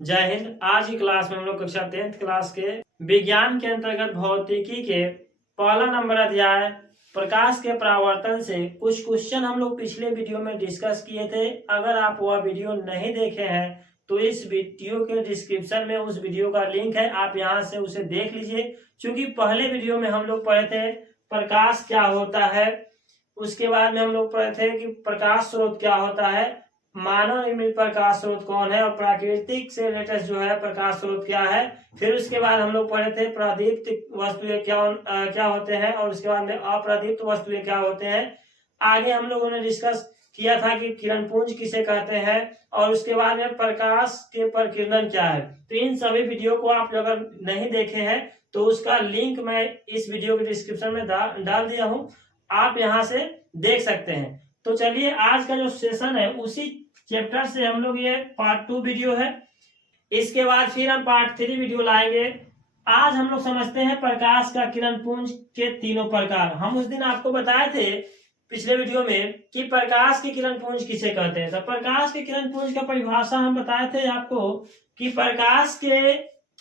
जय हिंद। आज की क्लास में हम लोग कक्षा 10th क्लास के विज्ञान के अंतर्गत भौतिकी के पहला नंबर अध्याय प्रकाश के परावर्तन से कुछ क्वेश्चन हम लोग पिछले वीडियो में डिस्कस किए थे। अगर आप वह वीडियो नहीं देखे हैं तो इस वीडियो के डिस्क्रिप्शन में उस वीडियो का लिंक है, आप यहां से उसे देख लीजिए। क्योंकि पहले वीडियो में हम लोग पढ़े थे प्रकाश क्या होता है, उसके बाद में हम लोग पढ़े थे कि प्रकाश स्रोत क्या होता है, मानव निर्मित प्रकाश स्रोत कौन है और प्राकृतिक से लेटेस्ट जो है प्रकाश स्रोत क्या है। फिर उसके बाद हम लोग पढ़े थे प्रदीप्त वस्तुएं क्या होते हैं और उसके बाद में अप्रदीप्त वस्तुएं क्या होते हैं। आगे हम लोगों ने डिस्कस किया था कि किरणपुंज किसे कहते हैं और उसके बाद में प्रकाश के प्रकीर्णन क्या है। तो इन सभी वीडियो को आप अगर नहीं देखे हैं तो उसका लिंक मैं इस वीडियो के डिस्क्रिप्शन में डाल दिया हूं, आप यहां से देख सकते हैं। तो चलिए आज का जो सेशन है उसी चैप्टर से हम लोग, ये पार्ट 2 वीडियो है, इसके बाद फिर हम पार्ट 3 वीडियो लाएंगे। आज हम लोग समझते हैं प्रकाश का किरणपुंज के तीनों प्रकार। हम उस दिन आपको बताए थे पिछले वीडियो में कि प्रकाश के किरणपुंज किसे कहते हैं। तो प्रकाश के किरणपुंज का परिभाषा हम बताए थे आपको कि प्रकाश के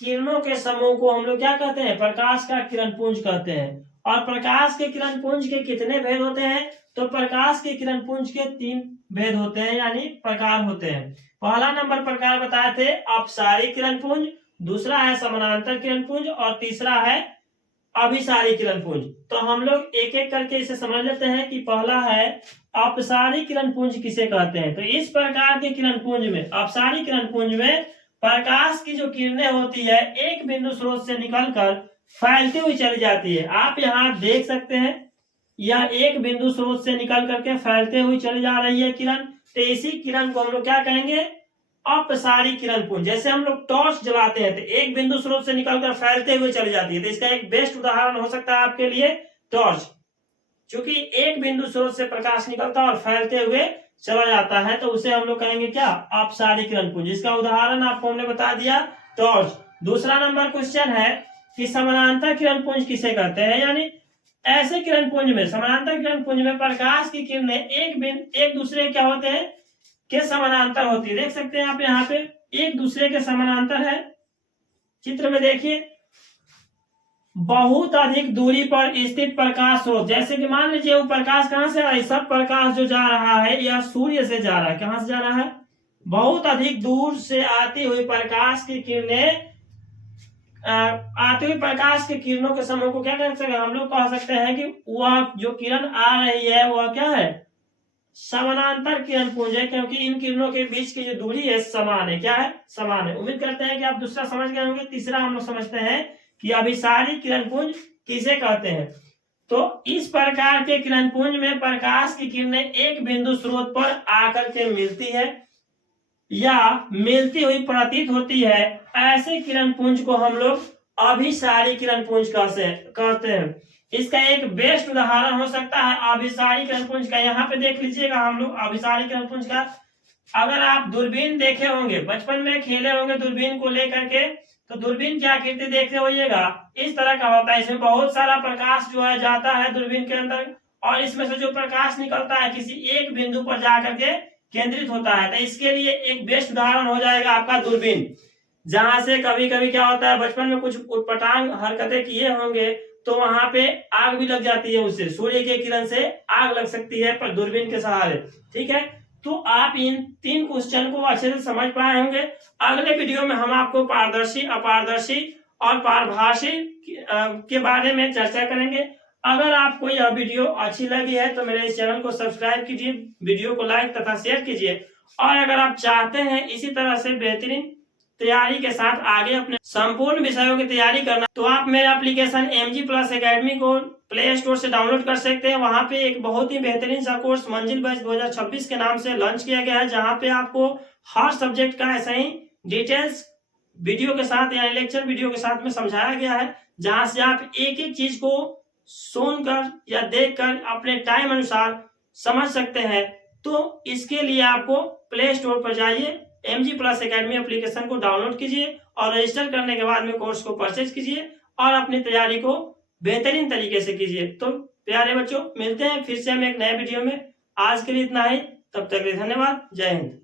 किरणों के समूह को हम लोग क्या कहते हैं, प्रकाश का किरणपुंज कहते हैं। और प्रकाश के किरणपुंज के कितने भेद होते हैं, तो प्रकाश के किरणपुंज के 3 भेद होते हैं, यानी प्रकार होते हैं। पहला नंबर प्रकार बताए थे अपसारी किरणपुंज, दूसरा है समानांतर किरणपुंज और तीसरा है अभिसारी किरणपुंज। तो हम लोग एक एक करके इसे समझ लेते हैं कि पहला है अपसारी किरणपुंज किसे कहते हैं। तो इस प्रकार के किरणपुंज में, अपसारी किरणपुंज में प्रकाश की जो किरणें होती है एक बिंदु स्रोत से निकलकर फैलती हुई चली जाती है। आप यहाँ देख सकते हैं यह एक बिंदु स्रोत से निकल करके फैलते हुई चली जा रही है किरण। तो इसी किरण को हम लोग क्या कहेंगे, अपसारी किरणपुंज। जैसे हम लोग टॉर्च जलाते हैं तो एक बिंदु स्रोत से निकलकर फैलते हुए चली जाती है, तो इसका एक बेस्ट उदाहरण हो सकता है आपके लिए टॉर्च। क्योंकि एक बिंदु स्रोत से प्रकाश निकलता है और फैलते हुए चला जाता है, तो उसे हम लोग कहेंगे क्या, अपसारी किरणपुंज। इसका उदाहरण आपको हमने बता दिया टॉर्च। दूसरा नंबर क्वेश्चन है कि समानांतर किरणपुंज किसे कहते हैं, यानी ऐसे किरणपुंज में, समानांतर किरणपुंज में प्रकाश की किरणें एक दूसरे क्या होते हैं के समानांतर होती है। देख सकते हैं आप यहाँ पे एक दूसरे के समानांतर है। चित्र में देखिए, बहुत अधिक दूरी पर स्थित प्रकाश स्रोत, जैसे कि मान लीजिए वो प्रकाश कहां से आ रहा है, सब प्रकाश जो जा रहा है यह सूर्य से जा रहा है। कहां से जा रहा है, बहुत अधिक दूर से आती हुई प्रकाश की किरणें, आती हुई प्रकाश के किरणों के समूह को क्या कह सकते हैं, हम लोग कह सकते हैं कि वह जो किरण आ रही है वह क्या है, समानांतर किरणपुंज है। क्योंकि इन किरणों के बीच की जो दूरी है समान है। क्या है, समान है। उम्मीद करते हैं कि आप दूसरा समझ गए होंगे। तीसरा हम लोग समझते हैं कि अभिसारी किरणपुंज किसे कहते हैं। तो इस प्रकार के किरणपुंज में प्रकाश की किरणें एक बिंदु स्रोत पर आकर के मिलती है या मिलती हुई प्रतीत होती है, ऐसे किरणपुंज को हम लोग अभिसारी किरणपुंज कहते हैं। इसका एक बेस्ट उदाहरण हो सकता है अभिसारी किरणपुंज का। यहाँ पे देख लीजिएगा हम लोग अभिसारी किरणपुंज का, अगर आप दूरबीन देखे होंगे, बचपन में खेले होंगे दूरबीन को लेकर के, तो दूरबीन की आकृति देखते होइएगा इस तरह का होता है। इसमें बहुत सारा प्रकाश जो है जाता है दूरबीन के अंदर और इसमें से जो प्रकाश निकलता है किसी एक बिंदु पर जाकर के केंद्रित होता है। तो इसके लिए एक बेस्ट उदाहरण हो जाएगा आपका दूरबीन, जहां से कभी कभी क्या होता है, बचपन में कुछ उटपटांग हरकतें किए होंगे तो वहां पे आग भी लग जाती है, उससे सूर्य के किरण से आग लग सकती है पर दूरबीन के सहारे। ठीक है, तो आप इन 3 क्वेश्चन को अच्छे से समझ पाए होंगे। अगले वीडियो में हम आपको पारदर्शी, अपारदर्शी और पारभासी के बारे में चर्चा करेंगे। अगर आपको यह वीडियो अच्छी लगी है तो मेरे इस चैनल को सब्सक्राइब कीजिए, वीडियो को लाइक तथा शेयर कीजिए। और अगर आप चाहते हैं इसी तरह से बेहतरीन तैयारी के साथ आगे अपने संपूर्ण विषयों की तैयारी करना, तो आप मेरे एप्लीकेशन MG+ एकेडमी को प्ले स्टोर से डाउनलोड कर सकते हैं। वहां पे एक बहुत ही बेहतरीन सा कोर्स मंजिल बैच 2026 के नाम से लॉन्च किया गया है, जहां पे आपको हर सब्जेक्ट का ऐसा ही डिटेल्स वीडियो के साथ या लेक्चर वीडियो के साथ में समझाया गया है, जहां से आप एक एक चीज को सुनकर या देखकर अपने टाइम अनुसार समझ सकते हैं। तो इसके लिए आपको प्ले स्टोर पर जाइए, MG+ एकेडमी एप्लीकेशन को डाउनलोड कीजिए और रजिस्टर करने के बाद में कोर्स को परचेज कीजिए और अपनी तैयारी को बेहतरीन तरीके से कीजिए। तो प्यारे बच्चों, मिलते हैं फिर से हम एक नए वीडियो में। आज के लिए इतना ही, तब तक के लिए धन्यवाद। जय हिंद।